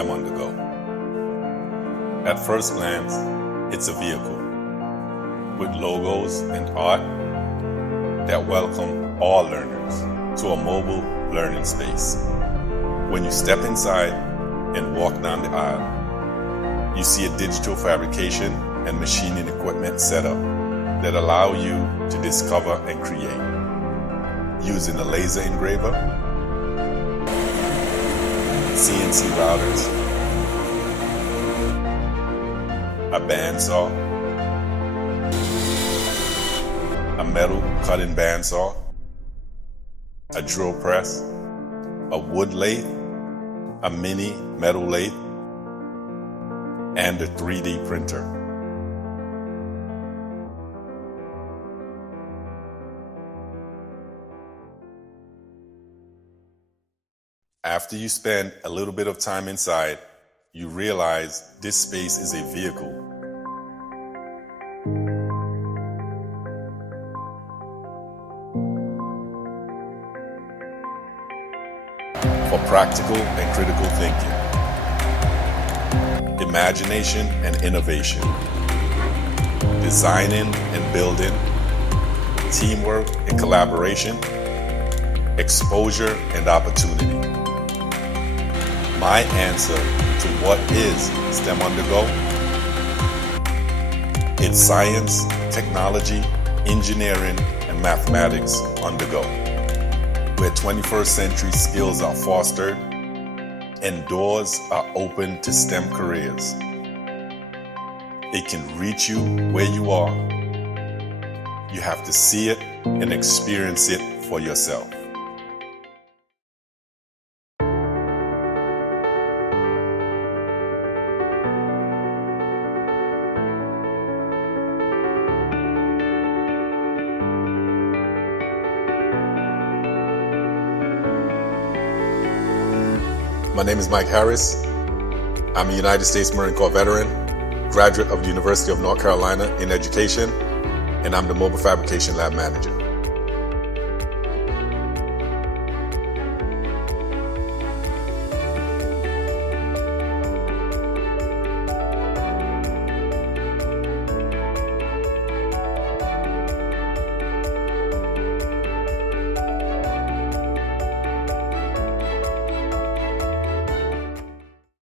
STEM on the go. At first glance, it's a vehicle with logos and art that welcome all learners to a mobile learning space. When you step inside and walk down the aisle, you see a digital fabrication and machining equipment setup that allow you to discover and create using a laser engraver, CNC routers, a bandsaw, a metal cutting bandsaw, a drill press, a wood lathe, a mini metal lathe, and a 3D printer. After you spend a little bit of time inside, you realize this space is a vehicle. For practical and critical thinking, imagination and innovation, designing and building, teamwork and collaboration, exposure and opportunity. My answer to what is STEM on the go? It's science, technology, engineering, and mathematics on the go, where 21st century skills are fostered and doors are open to STEM careers. It can reach you where you are. You have to see it and experience it for yourself. My name is Mike Harris. I'm a United States Marine Corps veteran, graduate of the University of North Carolina in education, and I'm the Mobile Fabrication Lab Manager.